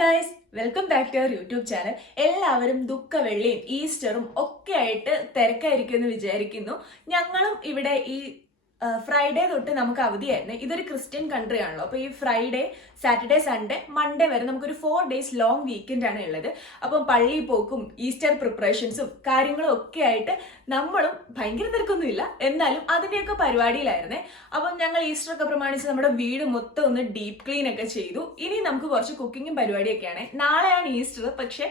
Guys, welcome back to our YouTube channel. എല്ലാവരും ദുഃഖവെള്ളിയും ഈസ്റ്ററും ഒക്കെ ആയിട്ട് തിരക്കായിരിക്കുമെന്ന് വിചാരിക്കുന്നു. ഞങ്ങളും ഇവിടെ ഈ ഫ്രൈഡേ തൊട്ട് നമുക്ക് അവധിയായിരുന്നു. ഇതൊരു ക്രിസ്ത്യൻ കൺട്രി ആണല്ലോ. അപ്പൊ ഈ ഫ്രൈഡേ, സാറ്റർഡേ, സൺഡേ, മൺഡേ വരെ നമുക്കൊരു 4 days ലോങ് വീക്കെൻഡ് ആണ് ഉള്ളത്. അപ്പം പള്ളിയിൽ പോക്കും ഈസ്റ്റർ പ്രിപ്പറേഷൻസും കാര്യങ്ങളും ഒക്കെ ആയിട്ട് നമ്മളും ഭയങ്കര തിരക്കൊന്നുമില്ല, എന്നാലും അതിന്റെയൊക്കെ പരിപാടിയിലായിരുന്നേ. അപ്പം ഞങ്ങൾ ഈസ്റ്റർ ഒക്കെ പ്രമാണിച്ച് നമ്മുടെ വീട് മൊത്തം ഒന്ന് ഡീപ്പ് ക്ലീൻ ഒക്കെ ചെയ്തു. ഇനി നമുക്ക് കുറച്ച് കുക്കിങ്ങും പരിപാടിയൊക്കെയാണ്. നാളെയാണ് ഈസ്റ്റർ, പക്ഷെ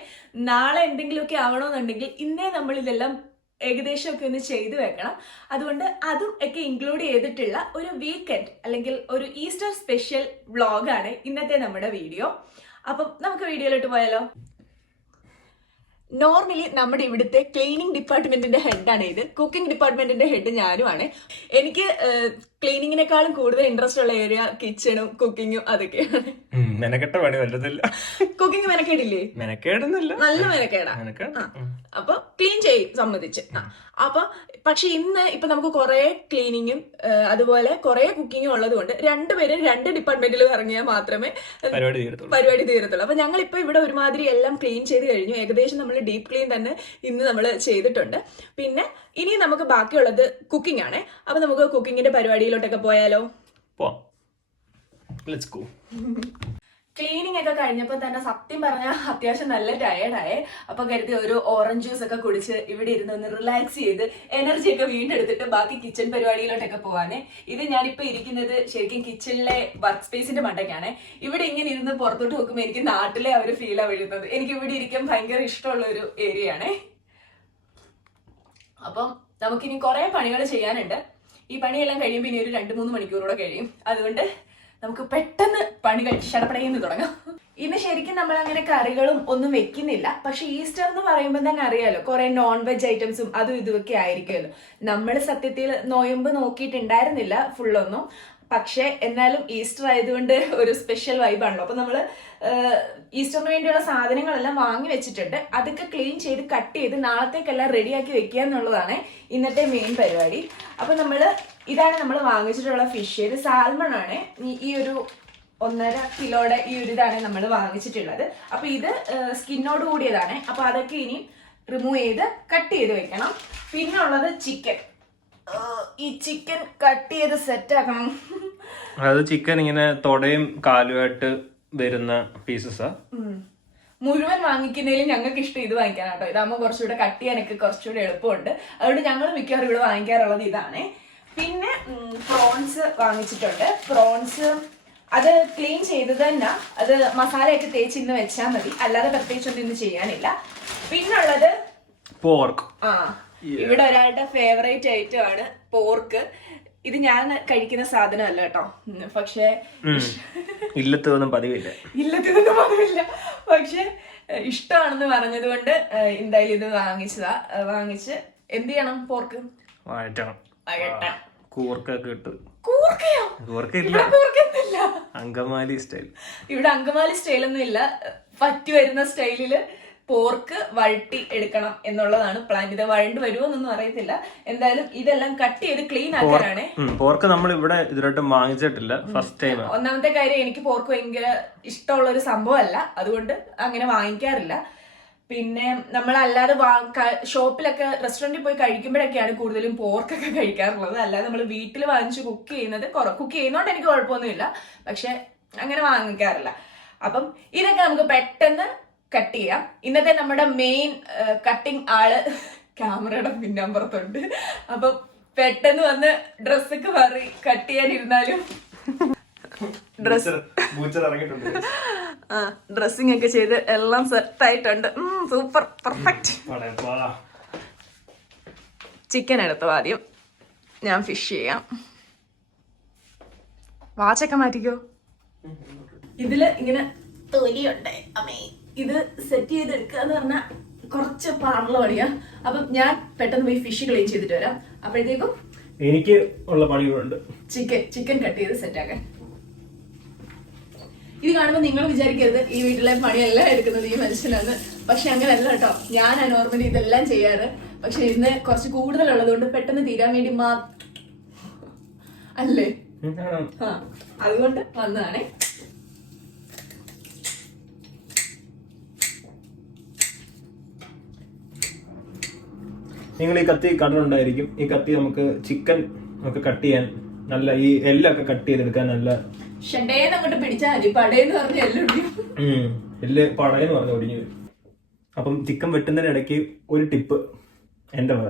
നാളെ എന്തെങ്കിലുമൊക്കെ ആവണമെന്നുണ്ടെങ്കിൽ ഇന്നേ നമ്മൾ ഇതെല്ലാം ഏകദേശമൊക്കെ ഒന്ന് ചെയ്തു വെക്കണം. അതുകൊണ്ട് അതും ഒക്കെ ഇൻക്ലൂഡ് ചെയ്തിട്ടുള്ള ഒരു വീക്കെൻഡ് അല്ലെങ്കിൽ ഒരു ഈസ്റ്റർ സ്പെഷ്യൽ വ്ളോഗാണ് ഇന്നത്തെ നമ്മുടെ വീഡിയോ. അപ്പം നമുക്ക് വീഡിയോയിലോട്ട് പോയാലോ. നോർമലി നമ്മുടെ ഇവിടുത്തെ ക്ലീനിങ് ഡിപ്പാർട്ട്മെന്റിന്റെ ഹെഡാണ് ഇത്. കുക്കിംഗ് ഡിപ്പാർട്ട്മെന്റിന്റെ ഹെഡ് ഞാനുമാണ്. എനിക്ക് ക്ലീനിങ്ങിനേക്കാളും കൂടുതൽ ഇൻട്രസ്റ്റ് ഉള്ള ഏരിയ കിച്ചണും കുക്കിങ്ങും അതൊക്കെയാണ്. മെനക്കെട്ട പണി വല്ലതില്ല. കുക്കിംഗ് മെനക്കേടില്ലേ? മെനക്കേടൊന്നുമില്ല, നല്ല മെനക്കേടാ. അപ്പൊ ക്ലീൻ ചെയ്യും, സമ്മതിച്ച്. അപ്പൊ പക്ഷെ ഇന്ന് ഇപ്പൊ നമുക്ക് കുറെ ക്ലീനിങ്ങും അതുപോലെ കുറെ കുക്കിങ്ങും ഉള്ളത് കൊണ്ട് രണ്ടുപേരും 2 ഡിപ്പാർട്ട്മെന്റിൽ ഇറങ്ങിയാൽ മാത്രമേ പരിപാടി തീരത്തുള്ളൂ. അപ്പൊ ഞങ്ങൾ ഇപ്പൊ ഇവിടെ ഒരുമാതിരി എല്ലാം ക്ലീൻ ചെയ്ത് കഴിഞ്ഞു. ഏകദേശം നമ്മൾ ഡീപ്പ് ക്ലീൻ തന്നെ ഇന്ന് നമ്മൾ ചെയ്തിട്ടുണ്ട്. പിന്നെ ഇനി നമുക്ക് ബാക്കിയുള്ളത് കുക്കിംഗ് ആണ്. അപ്പൊ നമുക്ക് കുക്കിങ്ങിന്റെ പരിപാടിയിലോട്ടൊക്കെ പോയാലോ? ക്ലീനിങ് ഒക്കെ കഴിഞ്ഞപ്പോൾ തന്നെ സത്യം പറഞ്ഞാൽ അത്യാവശ്യം നല്ല ടയേർഡായേ. അപ്പൊ കരുതി ഒരു ഓറഞ്ച് ജ്യൂസ് ഒക്കെ കുടിച്ച് ഇവിടെ ഇരുന്ന് ഒന്ന് റിലാക്സ് ചെയ്ത് എനർജി ഒക്കെ വീണ്ടെടുത്തിട്ട് ബാക്കി കിച്ചൺ പരിപാടിയിലോട്ടൊക്കെ പോവാനേ. ഇത് ഞാനിപ്പോ ഇരിക്കുന്നത് ശരിക്കും കിച്ചണിലെ വർക്ക് സ്പേസിന്റെ മണ്ടയ്ക്കാണ്. ഇവിടെ ഇങ്ങനെ ഇരുന്ന് പുറത്തോട്ട് നോക്കുമ്പോൾ എനിക്ക് നാട്ടിലെ ആ ഒരു ഫീലാണ് വീഴുന്നത്. എനിക്ക് ഇവിടെ ഇരിക്കാൻ ഭയങ്കര ഇഷ്ടമുള്ള ഒരു ഏരിയ ആണേ. അപ്പം നമുക്കിനി കുറെ പണികൾ ചെയ്യാനുണ്ട്. ഈ പണിയെല്ലാം കഴിയുമ്പോൾ ഇനി ഒരു 2-3 മണിക്കൂറൂടെ കഴിയും. അതുകൊണ്ട് നമുക്ക് പെട്ടെന്ന് പണികൾ ഷടപടയെന്ന് തുടങ്ങാം. ഇന്ന് ശരിക്കും നമ്മൾ അങ്ങനെ കറികളും ഒന്നും വെക്കുന്നില്ല. പക്ഷെ ഈസ്റ്റർ എന്ന് പറയുമ്പോൾ തന്നെ അറിയാലോ, കുറെ നോൺ വെജ് ഐറ്റംസും അതും ഇതുമൊക്കെ ആയിരിക്കുമല്ലോ. നമ്മൾ സത്യത്തിൽ നോയമ്പ് നോക്കിയിട്ടുണ്ടായിരുന്നില്ല ഫുള്ളൊന്നും. പക്ഷെ എന്നാലും ഈസ്റ്റർ ആയതുകൊണ്ട് ഒരു സ്പെഷ്യൽ വൈബാണല്ലോ. അപ്പൊ നമ്മള് ഈസ്റ്ററിന് വേണ്ടിയുള്ള സാധനങ്ങളെല്ലാം വാങ്ങി വെച്ചിട്ടുണ്ട്. അതൊക്കെ ക്ലീൻ ചെയ്ത് കട്ട് ചെയ്ത് നാളത്തേക്കെല്ലാം റെഡിയാക്കി വെക്കുക എന്നുള്ളതാണ് ഇന്നത്തെ മെയിൻ പരിപാടി. അപ്പൊ ഇതാണ് നമ്മൾ വാങ്ങിച്ചിട്ടുള്ള ഫിഷ്. ഇത് സാൽമൺ ആണ്. ഈ ഒരു 1.5 കിലോയുടെ ഈ ഒരു ഇതാണ് നമ്മൾ വാങ്ങിച്ചിട്ടുള്ളത്. അപ്പൊ ഇത് സ്കിന്നോട് കൂടിയതാണ്. അപ്പൊ അതൊക്കെ ഇനി റിമൂവ് ചെയ്ത് കട്ട് ചെയ്ത് വെക്കണം. പിന്നെ ഉള്ളത് ചിക്കൻ. ഈ ചിക്കൻ കട്ട് ചെയ്ത് സെറ്റ് ആക്കണം. അത് ചിക്കൻ ഇങ്ങനെ തൊടയും കാലുമായിട്ട് വരുന്ന പീസസാ. മുഴുവൻ വാങ്ങിക്കുന്നതിലും ഞങ്ങൾക്ക് ഇഷ്ടം ഇത് വാങ്ങിക്കാനാട്ടോ. ഇതാകുമ്പോൾ കുറച്ചുകൂടെ കട്ട് ചെയ്യാനൊക്കെ കുറച്ചുകൂടെ എളുപ്പമുണ്ട്. അതുകൊണ്ട് ഞങ്ങൾ മിക്കവാറും ഇവിടെ വാങ്ങിക്കാറുള്ളത് ഇതാണ്. പിന്നെ പ്രോൺസ് വാങ്ങിച്ചിട്ടുണ്ട്. പ്രോൺസ് അത് ക്ലീൻ ചെയ്തത് തന്നെ, അത് മസാലയൊക്കെ തേച്ച് ഇന്ന് വെച്ചാൽ മതി. അല്ലാതെ പ്രത്യേകിച്ചൊന്നും ഇന്ന് ചെയ്യാനില്ല. പിന്നുള്ളത് പോർക്ക്. ഇവിടെ ഒരാളുടെ ഫേവറേറ്റ് ഐറ്റം ആണ് പോർക്ക്. ഇത് ഞാൻ കഴിക്കുന്ന സാധനമല്ല കേട്ടോ. പക്ഷെ ഇല്ലത്തൊന്നും പതിവില്ല, പക്ഷെ ഇഷ്ടമാണെന്ന് പറഞ്ഞത് കൊണ്ട് എന്തായാലും ഇത് വാങ്ങിച്ച് എന്ത് ചെയ്യണം? പോർക്ക് വഴറ്റണം. കൂർക്കൊക്കെ ഇട്ട്. അങ്കമാലി സ്റ്റൈൽ. ഇവിടെ അങ്കമാലി സ്റ്റൈലൊന്നും ഇല്ല. പറ്റി വരുന്ന സ്റ്റൈലില് പോർക്ക് വഴട്ടി എടുക്കണം എന്നുള്ളതാണ് പ്ലാൻ. ഇത് വഴണ്ട് വരുമോ എന്നൊന്നും അറിയത്തില്ല. എന്തായാലും ഇതെല്ലാം കട്ട് ചെയ്ത് ക്ലീൻ ആക്കാനാണ്. പോർക്ക് നമ്മൾ ഇവിടെ ഇതിലോട്ട് വാങ്ങിച്ചിട്ടില്ല, ഫസ്റ്റ് ടൈം. ഒന്നാമത്തെ കാര്യം, എനിക്ക് പോർക്ക് ഭയങ്കര ഇഷ്ടമുള്ള ഒരു സംഭവമല്ല, അതുകൊണ്ട് അങ്ങനെ വാങ്ങിക്കാറില്ല. പിന്നെ നമ്മളല്ലാതെ ഷോപ്പിലൊക്കെ റെസ്റ്റോറന്റിൽ പോയി കഴിക്കുമ്പോഴൊക്കെയാണ് കൂടുതലും പോർക്കൊക്കെ കഴിക്കാറുള്ളത്. അല്ലാതെ നമ്മൾ വീട്ടിൽ വാങ്ങിച്ച് കുക്ക് ചെയ്യുന്നോണ്ട് എനിക്ക് കുഴപ്പമൊന്നുമില്ല, പക്ഷെ അങ്ങനെ വാങ്ങിക്കാറില്ല. അപ്പം ഇതൊക്കെ നമുക്ക് പെട്ടെന്ന് കട്ട് ചെയ്യാം. ഇന്നത്തെ നമ്മുടെ മെയിൻ കട്ടിങ് ആള് ക്യാമറയുടെ പിന്നമ്പുറത്തുണ്ട്. അപ്പം പെട്ടെന്ന് വന്ന് ഡ്രസ്സൊക്കെ മാറി കട്ട് ചെയ്യാനിരുന്നാലും ഡ്രസ്സിംഗ് ഒക്കെ ചെയ്ത് എല്ലാം സെറ്റ് ആയിട്ടുണ്ട്. Super, perfect. ചിക്കൻ എടുത്തു ആദ്യം. ഞാൻ ഫിഷ് ചെയ്യാം. വാച്ചൊക്കെ മാറ്റിക്കോ. ഇതില് ഇങ്ങനെ തൊലിയുണ്ട്. അമ്മേ, ഇത് സെറ്റ് ചെയ്തെടുക്കുക എന്ന് പറഞ്ഞാൽ കുറച്ച് പാടുള്ള പണിയാ. അപ്പം ഞാൻ പെട്ടെന്ന് പോയി ഫിഷ് ക്ലീൻ ചെയ്തിട്ട് വരാം. അപ്പോഴത്തേക്കും എനിക്ക് ഉള്ള പണികളുണ്ട്. ചിക്കൻ കട്ട് ചെയ്ത് സെറ്റ് ആക്കാൻ. ഇത് കാണുമ്പോൾ നിങ്ങൾ വിചാരിക്കരുത് ഈ വീട്ടിലെ പണിയെല്ലാം എടുക്കുന്നത് ഈ മനുഷ്യനാണ്. പക്ഷെ അങ്ങനെയല്ല കേട്ടോ. ഞാൻ നോർമലി ഇതെല്ലാം ചെയ്യാറ്. പക്ഷെ ഇന്ന് കുറച്ച് കൂടുതലുള്ളത് കൊണ്ട് പെട്ടെന്ന് തീരാൻ വേണ്ടി അല്ലേ, അതുകൊണ്ട് വന്നതാണേ. നിങ്ങൾ ഈ കത്തി കണ്ടിട്ടുണ്ടായിരിക്കും. ഈ കത്തി നമുക്ക് ചിക്കൻ ഒക്കെ കട്ട് ചെയ്യാൻ നല്ല, ഈ എല്ലൊക്കെ കട്ട് ചെയ്തെടുക്കാൻ നല്ല അങ്ങോട്ട് പിടിച്ചാൽ മതി. പടയെന്ന് പറഞ്ഞ എല്ല് പടയെന്ന് പറഞ്ഞ ഒടിഞ്ഞു വരും. അപ്പം ചിക്കൻ വെട്ടുന്നതിനിടയ്ക്ക് ഒരു ടിപ്പ് എൻ്റെ വക.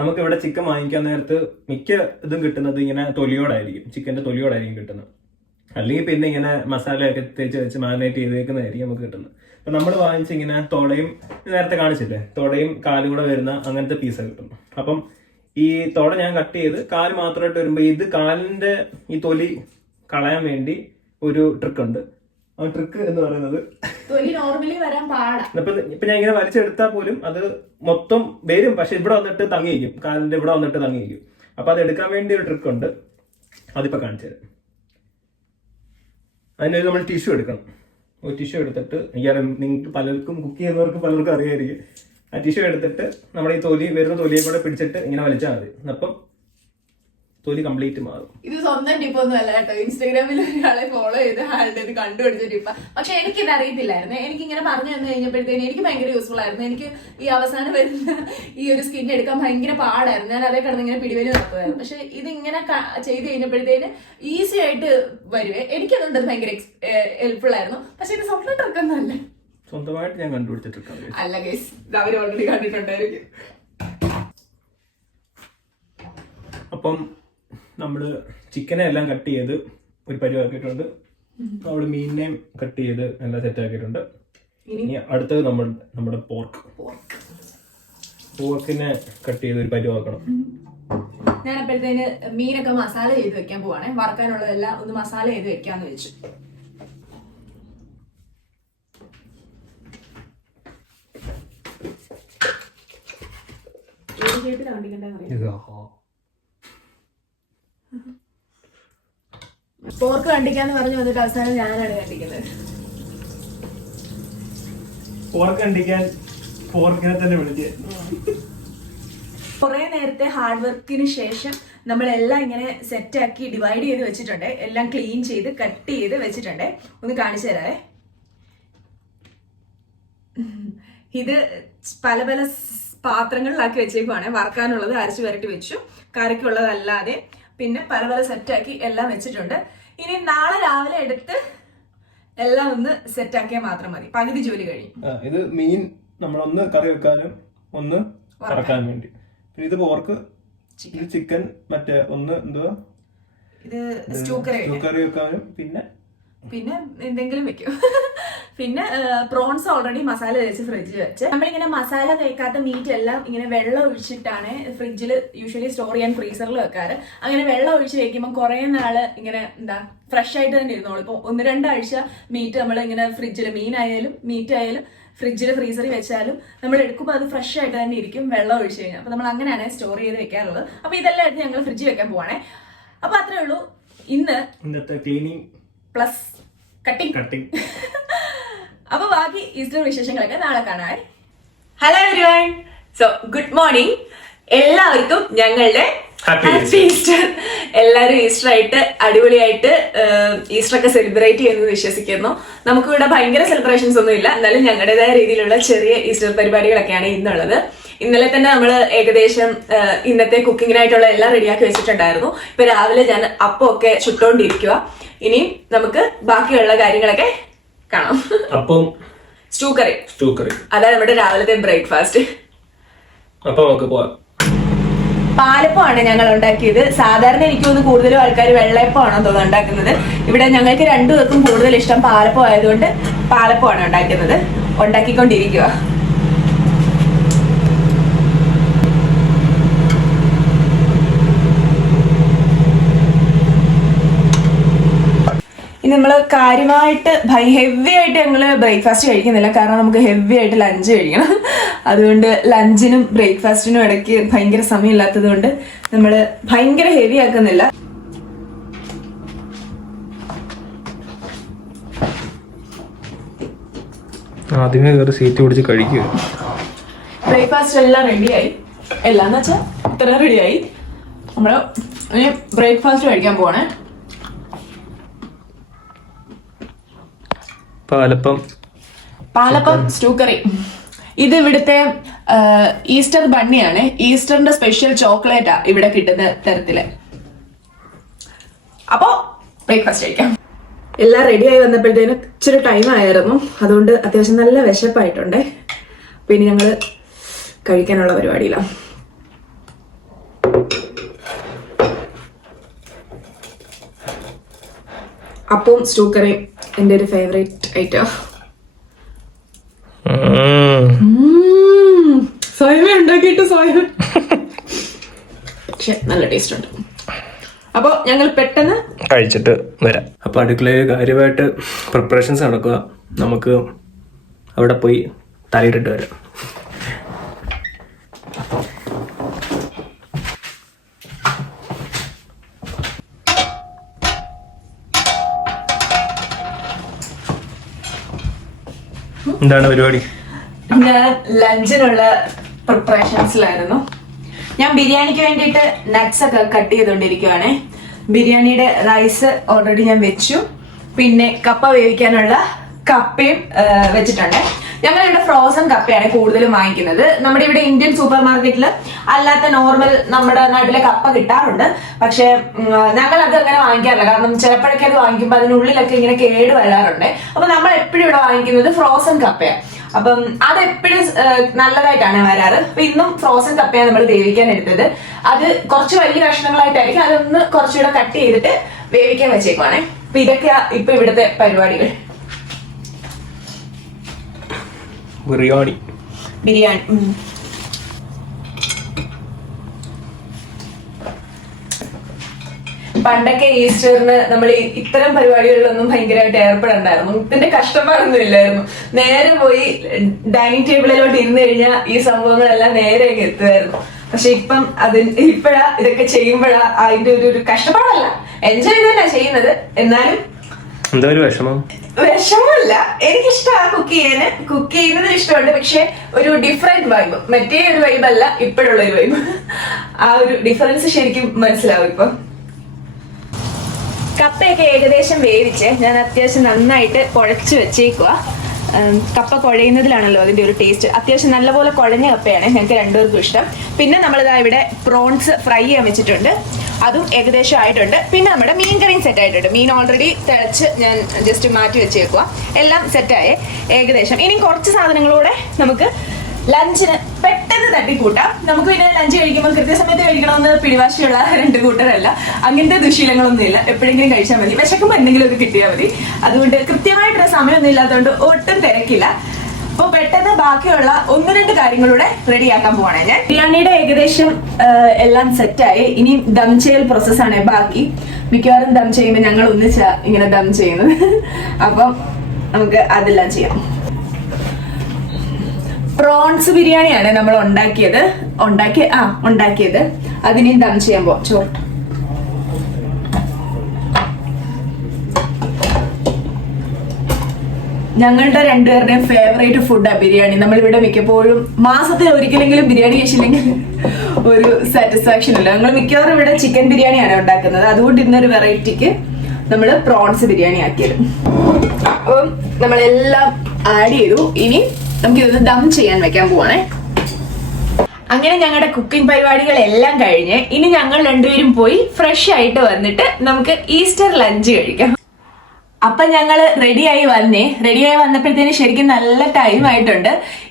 നമുക്ക് ഇവിടെ ചിക്കൻ വാങ്ങിക്കാൻ നേരത്ത് മിക്ക ഇതും കിട്ടുന്നത് ഇങ്ങനെ തൊലിയോടായിരിക്കും, ചിക്കൻ്റെ തൊലിയോടായിരിക്കും കിട്ടുന്നത്. അല്ലെങ്കിൽ പിന്നെ ഇങ്ങനെ മസാലയൊക്കെ തേച്ച് വെച്ച് മാരിനേറ്റ് ചെയ്തേക്കുന്നതായിരിക്കും നമുക്ക് കിട്ടുന്നത്. അപ്പം നമ്മൾ വാങ്ങിച്ച് ഇങ്ങനെ തോടയും, നേരത്തെ കാണിച്ചില്ലേ, തോടയും കാലും കൂടെ വരുന്ന അങ്ങനത്തെ പീസ കിട്ടും. അപ്പം ഈ തോട ഞാൻ കട്ട് ചെയ്ത് കാല് മാത്രമായിട്ട് വരുമ്പോൾ ഇത് കാലിൻ്റെ ഈ തൊലി കളയാൻ വേണ്ടി ഒരു ട്രിക്ക് ഉണ്ട്. ആ ട്രിക്ക് എന്ന് പറയുന്നത് ഇപ്പൊ ഞാൻ ഇങ്ങനെ വലിച്ചെടുത്താൽ പോലും അത് മൊത്തം വരും, പക്ഷെ ഇവിടെ വന്നിട്ട് തങ്ങിയിരിക്കും, കാലിന്റെ ഇവിടെ വന്നിട്ട് തങ്ങിയിരിക്കും. അപ്പൊ അത് എടുക്കാൻ വേണ്ടി ഒരു ട്രിക്ക് ഉണ്ട്, അതിപ്പോ കാണിച്ചു തരാം. അതിനൊരു നമ്മൾ ടിഷ്യൂ എടുക്കണം. ഒരു ടിഷ്യൂ എടുത്തിട്ട്, നിങ്ങൾക്ക് പലർക്കും കുക്ക് ചെയ്യുന്നവർക്ക് പലർക്കും അറിയായിരിക്കും. ആ ടിഷ്യൂ എടുത്തിട്ട് നമ്മുടെ ഈ തൊലി വരുന്ന തൊലിയെ കൂടെ പിടിച്ചിട്ട് ഇങ്ങനെ വലിച്ചാൽ മതി. അപ്പം തൊലി കംപ്ലീറ്റ് മാറും. ഇത് സ്വന്തം ടിപ്പൊന്നും അല്ല കേട്ടോ, ഇൻസ്റ്റാഗ്രാമിൽ ഒരാളെ ഫോളോ ചെയ്ത് ആളുടെ ഇത് കണ്ടുപിടിച്ച ടിപ്പ. പക്ഷെ എനിക്കിത് അറിയത്തില്ലായിരുന്നു. എനിക്ക് ഇങ്ങനെ പറഞ്ഞു തന്നു കഴിഞ്ഞപ്പോഴത്തേന് എനിക്ക് ഭയങ്കര യൂസ്ഫുൾ ആയിരുന്നു. എനിക്ക് ഈ അവസാനം വരുന്ന ഈ ഒരു സ്കിൻ എടുക്കാൻ ഭയങ്കര പാടായിരുന്നു. ഞാൻ അതേ കിടന്ന് ഇങ്ങനെ പിടിവലി നടത്തുമായിരുന്നു. പക്ഷെ ഇത് ഇങ്ങനെ ചെയ്ത് കഴിഞ്ഞപ്പോഴത്തേന് ഈസി ആയിട്ട് വരുവേ. എനിക്കതുകൊണ്ട് അത് ഭയങ്കര ഹെൽപ്ഫുൾ ആയിരുന്നു. പക്ഷെ ഇത് സ്വന്തം ട്രിക്കൊന്നും അല്ല, സ്വന്തമായിട്ട് ഞാൻ കണ്ടുപിടിച്ചിട്ടുണ്ട്. അല്ല ഗൈസ്, ഇത് അവർ ഓൾറെഡി കണ്ടിട്ടുണ്ടായിരിക്കും. അപ്പം നമ്മള് ചിക്കനെ എല്ലാം കട്ട് ചെയ്ത് ഒരു പരിവാക്കിയിട്ടുണ്ട്. നമ്മള് മീനിനെയും കട്ട് ചെയ്ത് എല്ലാം സെറ്റ് ആക്കിയിട്ടുണ്ട്. ഇനി അടുത്തത് നമ്മുടെ പോർക്കിനെ കട്ട് ചെയ്ത് ഒരു പരിവാക്കണം. ഞാൻ അപ്പോഴത്തേന് മീനൊക്കെ മസാല ചെയ്ത് വെക്കാൻ പോവാണേ. വറക്കാനുള്ളതെല്ലാം ഒന്ന് മസാല ചെയ്ത് വെക്കാന്ന് വെച്ചു. പോർക്ക് കണ്ടിക്കാന്ന് പറഞ്ഞു വന്നിട്ട് അവസാനം ഞാനാണ് കണ്ടിക്കുന്നത്. പോർക്ക് കണ്ടിക്കാൻ പോർക്കിനെ തന്നെ വിളിക്കുക. കുറെ നേരത്തെ ഹാർഡ് വർക്കിന് ശേഷം നമ്മളെല്ലാം ഇങ്ങനെ സെറ്റാക്കി ഡിവൈഡ് ചെയ്ത് വെച്ചിട്ടുണ്ട്. എല്ലാം ക്ലീൻ ചെയ്ത് കട്ട് ചെയ്ത് വെച്ചിട്ടുണ്ട്. ഒന്ന് കാണിച്ചു തരാവേ. ഇത് പല പല പാത്രങ്ങളിലാക്കി വെച്ചേക്കുവാണ്. വറക്കാനുള്ളത് അരച്ചു വരട്ടി വെച്ചു, കറിക്കുള്ളതല്ലാതെ പിന്നെ പല പല സെറ്റാക്കി എല്ലാം വെച്ചിട്ടുണ്ട്. ഇനി നാളെ രാവിലെ എടുത്ത് എല്ലാം ഒന്ന് സെറ്റാക്കിയാൽ മാത്രം മതി. പകുതി ജോലി കഴിയും. ഇത് മീൻ നമ്മളൊന്ന് കറി വെക്കാനും ഒന്ന് വറക്കാനും വേണ്ടി. പിന്നെ ഇത് പോർക്ക്, ഇത് ചിക്കൻ, മറ്റേ ഒന്ന് എന്തുവാ, ഇത് സ്റ്റൂ കറി വെക്കാനും പിന്നെ എന്തെങ്കിലും വെക്കും. പിന്നെ പ്രോൺസ് ഓൾറെഡി മസാല തേച്ച് ഫ്രിഡ്ജിൽ വെച്ച്. നമ്മളിങ്ങനെ മസാല തേക്കാത്ത മീറ്റ് എല്ലാം ഇങ്ങനെ വെള്ളം ഒഴിച്ചിട്ടാണ് ഫ്രിഡ്ജിൽ യൂഷ്വലി സ്റ്റോർ ചെയ്യാൻ ഫ്രീസറിൽ വെക്കാറ്. അങ്ങനെ വെള്ളം ഒഴിച്ച് വെക്കുമ്പോൾ കുറെ നാള് ഇങ്ങനെ ഫ്രഷ് ആയിട്ട് തന്നെ ഇരുന്നോളൂ. ഇപ്പോൾ 1-2 ആഴ്ച മീറ്റ് നമ്മൾ ഇങ്ങനെ ഫ്രിഡ്ജിൽ, മീനായാലും മീറ്റ് ആയാലും ഫ്രിഡ്ജിൽ ഫ്രീസറിൽ വെച്ചാലും നമ്മൾ എടുക്കുമ്പോൾ അത് ഫ്രഷ് ആയിട്ട് തന്നെ ഇരിക്കും വെള്ളം ഒഴിച്ച് കഴിഞ്ഞാൽ. അപ്പൊ നമ്മൾ അങ്ങനെയാണ് സ്റ്റോർ ചെയ്ത് വെക്കാറുള്ളത്. അപ്പൊ ഇതെല്ലാം എടുത്ത് ഞങ്ങൾ ഫ്രിഡ്ജിൽ വെക്കാൻ പോവാണേ. അപ്പൊ അത്രേ ഉള്ളൂ ഇന്നത്തെ ക്ലീനിങ് പ്ലസ് കട്ടിങ്. അപ്പൊ ബാക്കി ഈസ്റ്റർ വിശേഷങ്ങളൊക്കെ നാളെ കാണാൻ. Hello everyone, so good morning. എല്ലാവർക്കും ഞങ്ങളുടെ ഹാപ്പി ഈസ്റ്റർ. എല്ലാവരും ഈസ്റ്റർ ആയിട്ട് അടിപൊളിയായിട്ട് ഈസ്റ്റർ ഒക്കെ സെലിബ്രേറ്റ് ചെയ്യുന്നത് വിശ്വസിക്കുന്നു. നമുക്കിവിടെ ഭയങ്കര സെലിബ്രേഷൻസ് ഒന്നും ഇല്ല, എന്നാലും ഞങ്ങളുടേതായ രീതിയിലുള്ള ചെറിയ ഈസ്റ്റർ പരിപാടികളൊക്കെയാണ് ഇന്നുള്ളത്. ഇന്നലെ തന്നെ നമ്മൾ ഏകദേശം ഇന്നത്തെ കുക്കിങ്ങിനായിട്ടുള്ള എല്ലാം റെഡിയാക്കി വെച്ചിട്ടുണ്ടായിരുന്നു. ഇപ്പൊ രാവിലെ ഞാൻ അപ്പമൊക്കെ ചുട്ടോണ്ടിരിക്കുക. ഇനി നമുക്ക് ബാക്കിയുള്ള കാര്യങ്ങളൊക്കെ കാണാം. അപ്പം സ്റ്റൂ കറി അതാണ് നമ്മുടെ രാവിലത്തെ ബ്രേക്ക്ഫാസ്റ്റ്. അപ്പൊ നമുക്ക് പോവാം. പാലപ്പമാണ് ഞങ്ങൾ ഉണ്ടാക്കിയത്. സാധാരണ എനിക്ക് തോന്നുന്നു കൂടുതലും ആൾക്കാർ വെള്ളയപ്പമാണോ തോന്നുന്നു ഉണ്ടാക്കുന്നത്. ഇവിടെ ഞങ്ങൾക്ക് രണ്ടുപേർക്കും കൂടുതൽ ഇഷ്ടം പാലപ്പം ആയതുകൊണ്ട് പാലപ്പമാണ് ഉണ്ടാക്കുന്നത്. ഉണ്ടാക്കിക്കൊണ്ടിരിക്കുക. ഇനി നമ്മൾ കാര്യമായിട്ട് ഹെവി ആയിട്ട് ഞങ്ങൾ ബ്രേക്ക്ഫാസ്റ്റ് കഴിക്കുന്നില്ല, കാരണം നമുക്ക് ഹെവി ആയിട്ട് ലഞ്ച് കഴിക്കണം. അതുകൊണ്ട് ലഞ്ചിനും ബ്രേക്ക്ഫാസ്റ്റിനും ഇടയ്ക്ക് ഭയങ്കര സമയമില്ലാത്തത് കൊണ്ട് നമ്മൾ ഭയങ്കര ഹെവി ആക്കുന്നില്ല. ആദ്യമേ കയറി സീറ്റ് പിടിച്ച് കഴിക്കുക. ബ്രേക്ക്ഫാസ്റ്റ് എല്ലാം റെഡിയായി. എല്ലാന്ന് വെച്ചാൽ ഇത്ര റെഡിയായി. നമ്മൾ ഇനി ബ്രേക്ക്ഫാസ്റ്റ് കഴിക്കാൻ പോവാണേ. പാലപ്പം സ്റ്റൂ കറി. ഇത് ഇവിടുത്തെ ഈസ്റ്റർ ബണ്ണിയാണ്. ഈസ്റ്ററിന്റെ സ്പെഷ്യൽ ചോക്ലേറ്റാ ഇവിടെ കിട്ടുന്ന തരത്തില്. അപ്പോ ബ്രേക്ക്ഫാസ്റ്റ് കഴിക്കാം. എല്ലാം റെഡിയായി വന്നപ്പോഴത്തേനും ഇച്ചിരി ടൈം ആയിരുന്നു. അതുകൊണ്ട് അത്യാവശ്യം നല്ല വിശപ്പായിട്ടുണ്ട്. പിന്നെ ഞങ്ങള് കഴിക്കാനുള്ള പരിപാടിയിലാണ്. അപ്പവും സ്റ്റൂ കറിയും എൻ്റെ ഒരു ഫേവറേറ്റ് ഐറ്റം. സോയമ ഉണ്ടാക്കിയിട്ട് സോയമ പക്ഷെ നല്ല ടേസ്റ്റ് ഉണ്ട്. അപ്പൊ ഞങ്ങൾ പെട്ടെന്ന് കഴിച്ചിട്ട് വരാം. അപ്പൊ അടുക്കളയിൽ കാര്യമായിട്ട് പ്രിപ്പറേഷൻസ് നടക്കുക. നമുക്ക് അവിടെ പോയി തലയിട്ടിട്ട് വരാം. എന്താണ് പരിപാടി? ഞാൻ ലഞ്ചിനുള്ള പ്രിപ്പറേഷൻസിലായിരുന്നു. ഞാൻ ബിരിയാണിക്ക് വേണ്ടിയിട്ട് നട്ട്സ് ഒക്കെ കട്ട് ചെയ്തുകൊണ്ടിരിക്കുവാണേ. ബിരിയാണിയുടെ റൈസ് ഓൾറെഡി ഞാൻ വെച്ചു. പിന്നെ കപ്പ വേവിക്കാനുള്ള കപ്പയും വെച്ചിട്ടുണ്ട്. ഞങ്ങളിവിടെ ഫ്രോസൺ കപ്പയാണ് കൂടുതലും വാങ്ങിക്കുന്നത്. നമ്മുടെ ഇവിടെ ഇന്ത്യൻ സൂപ്പർ മാർക്കറ്റിൽ അല്ലാത്ത നോർമൽ നമ്മുടെ നാട്ടിലെ കപ്പ കിട്ടാറുണ്ട്. പക്ഷെ ഞങ്ങൾ അത് അങ്ങനെ വാങ്ങിക്കാറില്ല. കാരണം ചിലപ്പോഴൊക്കെ അത് വാങ്ങിക്കുമ്പോൾ അതിനുള്ളിലൊക്കെ ഇങ്ങനെ കേട് വരാറുണ്ട്. അപ്പൊ നമ്മൾ എപ്പോഴും ഇവിടെ വാങ്ങിക്കുന്നത് ഫ്രോസൺ കപ്പയാണ്. അപ്പം അതെപ്പോഴും നല്ലതായിട്ടാണ് വരാറ്. അപ്പൊ ഇന്നും ഫ്രോസൺ കപ്പയാണ് നമ്മൾ വേവിക്കാൻ എടുത്തത്. അത് കുറച്ച് വലിയ കഷ്ണങ്ങളായിട്ടായിരിക്കും. അതൊന്ന് കുറച്ചുകൂടെ കട്ട് ചെയ്തിട്ട് വേവിക്കാൻ വെച്ചേക്കുവാണേ. അപ്പൊ ഇതൊക്കെയാ ഇപ്പൊ ഇവിടുത്തെ പരിപാടികൾ. ബിരിയാണി പണ്ടൊക്കെ ഈസ്റ്ററിന് നമ്മൾ ഇത്തരം പരിപാടികളിലൊന്നും ഭയങ്കരമായിട്ട് ഏർപ്പെടണ്ടായിരുന്നു. ഇതിന്റെ കഷ്ടപ്പാടൊന്നും ഇല്ലായിരുന്നു. നേരെ പോയി ഡൈനിങ് ടേബിളിലോട്ട് ഇരുന്ന് കഴിഞ്ഞാൽ ഈ സംഭവങ്ങളെല്ലാം നേരെ അങ്ങ് എത്തുമായിരുന്നു. പക്ഷെ ഇപ്പോഴാ ഇതൊക്കെ ചെയ്യുമ്പോഴാ അതിന്റെ ഒരു കഷ്ടപ്പാടല്ല, എൻജോയ് ചെയ്തല്ല ചെയ്യുന്നത്. എന്നാലും എന്താ ഒരു വിഷമല്ല, എനിക്കിഷ്ടമാണ് കുക്ക് ചെയ്യുന്നത് ഇഷ്ടമുണ്ട്. പക്ഷെ ഒരു ഡിഫറെന്റ് വൈബ്, മറ്റേ ഒരു വൈബല്ല ഇപ്പോഴുള്ള ഒരു വൈബ്. ആ ഒരു ഡിഫറൻസ് ശരിക്കും മനസ്സിലാവും. ഇപ്പൊ കപ്പയൊക്കെ ഏകദേശം വേവിച്ച് ഞാൻ അത്യാവശ്യം നന്നായിട്ട് കുഴച്ച് വെച്ചേക്കുക. കപ്പ കുഴയുന്നതിലാണല്ലോ അതിന്റെ ഒരു ടേസ്റ്റ്. അത്യാവശ്യം നല്ലപോലെ കുഴഞ്ഞ കപ്പയാണ് ഞങ്ങൾക്ക് രണ്ടുപേർക്കും ഇഷ്ടം. പിന്നെ നമ്മളിതാ ഇവിടെ പ്രോൺസ് ഫ്രൈ ചെയ്യാൻ വെച്ചിട്ടുണ്ട്, അതും ഏകദേശം ആയിട്ടുണ്ട്. പിന്നെ നമ്മുടെ മീൻ കറിയും സെറ്റ് ആയിട്ടുണ്ട്. മീൻ ഓൾറെഡി തിളച്ച് ഞാൻ ജസ്റ്റ് മാറ്റി വെച്ചേക്കുക. എല്ലാം സെറ്റായേ ഏകദേശം. ഇനി കുറച്ച് സാധനങ്ങളൂടെ നമുക്ക് ലഞ്ചിന് പെട്ടെന്ന് തട്ടിക്കൂട്ടാം. നമുക്ക് പിന്നെ ലഞ്ച് കഴിക്കുമ്പോൾ കൃത്യസമയത്ത് കഴിക്കണമെന്ന് പിടിവാശിയുള്ള രണ്ട് കൂട്ടരല്ല. അങ്ങനത്തെ ദുശീലങ്ങളൊന്നും ഇല്ല. എപ്പോഴെങ്കിലും കഴിച്ചാൽ മതി, വിശക്കുമ്പോൾ എന്തെങ്കിലുമൊക്കെ കിട്ടിയാൽ മതി. അതുകൊണ്ട് കൃത്യമായിട്ടുള്ള സമയമൊന്നും ഇല്ലാത്തതുകൊണ്ട് ഒട്ടും തിരക്കില്ല. അപ്പോൾ പെട്ടെന്ന് ബാക്കിയുള്ള 1-2 കാര്യങ്ങളൂടെ റെഡിയാക്കാൻ പോവാണ് ഞാൻ. ബിരിയാണിയുടെ ഏകദേശം എല്ലാം സെറ്റായി. ഇനി ദം ചെയ്യൽ പ്രോസസ്സാണ് ബാക്കി. മിക്കവാറും ദം ചെയ്യുമ്പോൾ ഞങ്ങൾ ഒന്നിച്ചാ ഇങ്ങനെ ദം ചെയ്യുന്നത്. അപ്പം നമുക്ക് അതെല്ലാം ചെയ്യാം. പ്രോൺസ് ബിരിയാണിയാണ് നമ്മൾ ഉണ്ടാക്കിയത്. അതിനി ദം ചെയ്യാൻ പോവാം. ചോറ് ഞങ്ങളുടെ രണ്ടുപേരുടെയും ഫേവറേറ്റ് ഫുഡാണ് ബിരിയാണി. നമ്മളിവിടെ മിക്കപ്പോഴും മാസത്തിൽ ഒരിക്കലെങ്കിലും ബിരിയാണി കഴിച്ചില്ലെങ്കിൽ ഒരു സാറ്റിസ്ഫാക്ഷൻ ഇല്ല. ഞങ്ങൾ മിക്കവാറും ഇവിടെ ചിക്കൻ ബിരിയാണിയാണ് ഉണ്ടാക്കുന്നത്. അതുകൊണ്ട് ഇന്നൊരു വെറൈറ്റിക്ക് നമ്മൾ പ്രോൺസ് ബിരിയാണി ആക്കിയത്. അപ്പം നമ്മളെല്ലാം ആഡ് ചെയ്തു. ഇനി നമുക്ക് ഇതൊന്ന് ദം ചെയ്യാൻ വെക്കാൻ പോവാണേ. അങ്ങനെ ഞങ്ങളുടെ കുക്കിംഗ് പരിപാടികളെല്ലാം കഴിഞ്ഞ് ഇനി ഞങ്ങൾ രണ്ടുപേരും പോയി ഫ്രഷ് ആയിട്ട് വന്നിട്ട് നമുക്ക് ഈസ്റ്റർ ലഞ്ച് കഴിക്കാം. അപ്പൊ ഞങ്ങള് റെഡിയായി വന്നപ്പോഴത്തേന് ശരിക്കും നല്ല ടൈം ആയിട്ടുണ്ട്.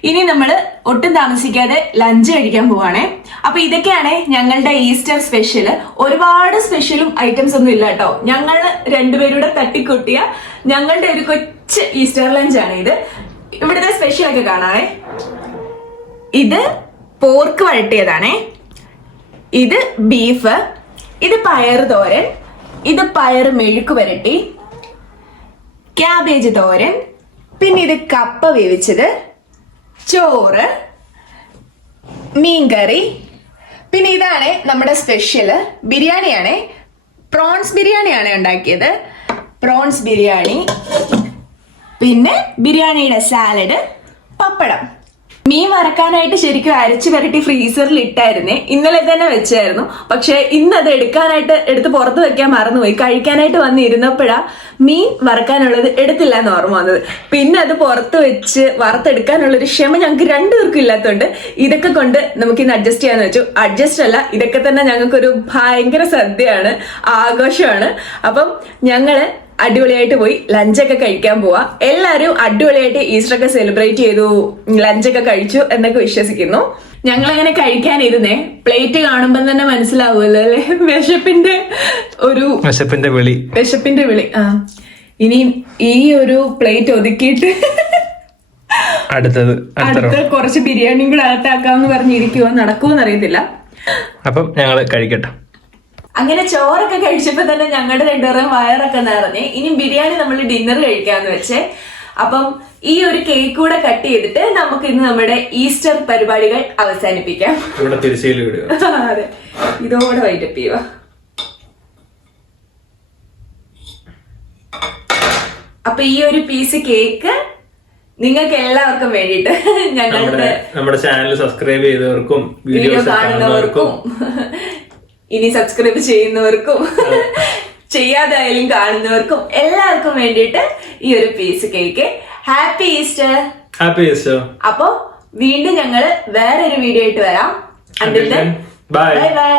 ഇനി നമ്മള് ഒട്ടും താമസിക്കാതെ ലഞ്ച് കഴിക്കാൻ പോവാണേ. അപ്പൊ ഇതൊക്കെയാണ് ഞങ്ങളുടെ ഈസ്റ്റർ സ്പെഷ്യൽ. ഒരുപാട് സ്പെഷ്യലും ഐറ്റംസ് ഒന്നും ഇല്ല കേട്ടോ. ഞങ്ങൾ രണ്ടുപേരുടെ തട്ടിക്കൊട്ടിയ ഞങ്ങളുടെ ഒരു കൊച്ചു ഈസ്റ്റർ ലഞ്ചാണ് ഇത്. ഇവിടുത്തെ സ്പെഷ്യൽ ഒക്കെ കാണാവേ. ഇത് പോർക്ക് വഴട്ടിയതാണേ, ഇത് ബീഫ്, ഇത് പയർ തോരൻ, ഇത് പയർ മെഴുക്ക് വരട്ടി, ക്യാബേജ് തോരൻ, പിന്നെ ഇത് കപ്പ വേവിച്ചത്, ചോറ്, മീൻകറി, പിന്നെ ഇതാണ് നമ്മുടെ സ്പെഷ്യല് ബിരിയാണിയാണ്. പ്രോൺസ് ബിരിയാണിയാണ് ഉണ്ടാക്കിയത്. പ്രോൺസ് ബിരിയാണി, പിന്നെ ബിരിയാണിയുടെ സാലഡ്, പപ്പടം. മീൻ വറക്കാനായിട്ട് ശരിക്കും അരച്ചു വരട്ടി ഫ്രീസറിൽ ഇട്ടായിരുന്നേ. ഇന്നലെ തന്നെ വെച്ചായിരുന്നു. പക്ഷെ ഇന്ന് അത് എടുത്ത് പുറത്ത് വെക്കാൻ മറന്നുപോയി. കഴിക്കാനായിട്ട് വന്നിരുന്നപ്പോഴാ മീൻ വറക്കാനുള്ളത് എടുത്തില്ല എന്ന് ഓർമ്മ വന്നത്. പിന്നെ അത് പുറത്ത് വെച്ച് വറുത്തെടുക്കാനുള്ളൊരു ക്ഷമ ഞങ്ങൾക്ക് രണ്ടുപേർക്കും ഇല്ലാത്തതുകൊണ്ട് ഇതൊക്കെ കൊണ്ട് നമുക്ക് ഇന്ന് അഡ്ജസ്റ്റ് ചെയ്യാന്ന് വെച്ചു. അഡ്ജസ്റ്റ് അല്ല, ഇതൊക്കെ തന്നെ ഞങ്ങൾക്കൊരു ഭയങ്കര സദ്യയാണ്, ആഘോഷമാണ്. അപ്പം ഞങ്ങള് അടിപൊളിയായിട്ട് പോയി ലഞ്ചൊക്കെ കഴിക്കാൻ പോവാ. എല്ലാരും അടിപൊളിയായിട്ട് ഈസ്റ്റർ ഒക്കെ സെലിബ്രേറ്റ് ചെയ്തു, ലഞ്ചൊക്കെ കഴിച്ചു എന്നൊക്കെ വിശ്വസിക്കുന്നു. ഞങ്ങളങ്ങനെ കഴിക്കാനിരുന്നേ. പ്ലേറ്റ് കാണുമ്പോൾ തന്നെ മനസ്സിലാവുമല്ലോ അല്ലെ, വിശപ്പിന്റെ വിളി. ആ, ഇനി ഈ ഒരു പ്ലേറ്റ് ഒതുക്കിയിട്ട് അടുത്ത കുറച്ച് ബിരിയാണിയും കൂടെ അകത്താക്കാന്ന് പറഞ്ഞിരിക്കുവോ, നടക്കുമോന്ന് അറിയത്തില്ല. അപ്പം ഞങ്ങള് കഴിക്കട്ടെ. അങ്ങനെ ചോറൊക്കെ കഴിച്ചപ്പോ തന്നെ ഞങ്ങളുടെ രണ്ടുപേരും വയറൊക്കെ നിറഞ്ഞ്. ഇനി ബിരിയാണി നമ്മൾ ഡിന്നർ കഴിക്കാന്ന് വെച്ചേ. അപ്പം ഈ ഒരു കേക്ക് കൂടെ കട്ട് ചെയ്തിട്ട് നമുക്ക് ഇന്ന് നമ്മുടെ ഈസ്റ്റർ പരിപാടികൾ അവസാനിപ്പിക്കാം. അതെ, ഇതോടെ വൈറ്റപ്പ് ചെയ്യുക. അപ്പൊ ഈ ഒരു പീസ് കേക്ക് നിങ്ങൾക്ക് എല്ലാവർക്കും വേണ്ടിയിട്ട്, ഞങ്ങളുടെ നമ്മുടെ ചാനൽ സബ്സ്ക്രൈബ് ചെയ്തവർക്കും വീഡിയോ കാണുന്നവർക്കും ഇനി സബ്സ്ക്രൈബ് ചെയ്യുന്നവർക്കും ചെയ്യാതായാലും കാണുന്നവർക്കും എല്ലാവർക്കും വേണ്ടിയിട്ട് ഈ ഒരു പീസ് കേക്ക്. Happy Easter. അപ്പൊ വീണ്ടും ഞങ്ങള് വേറൊരു വീഡിയോ ആയിട്ട് വരാം. Bye bye.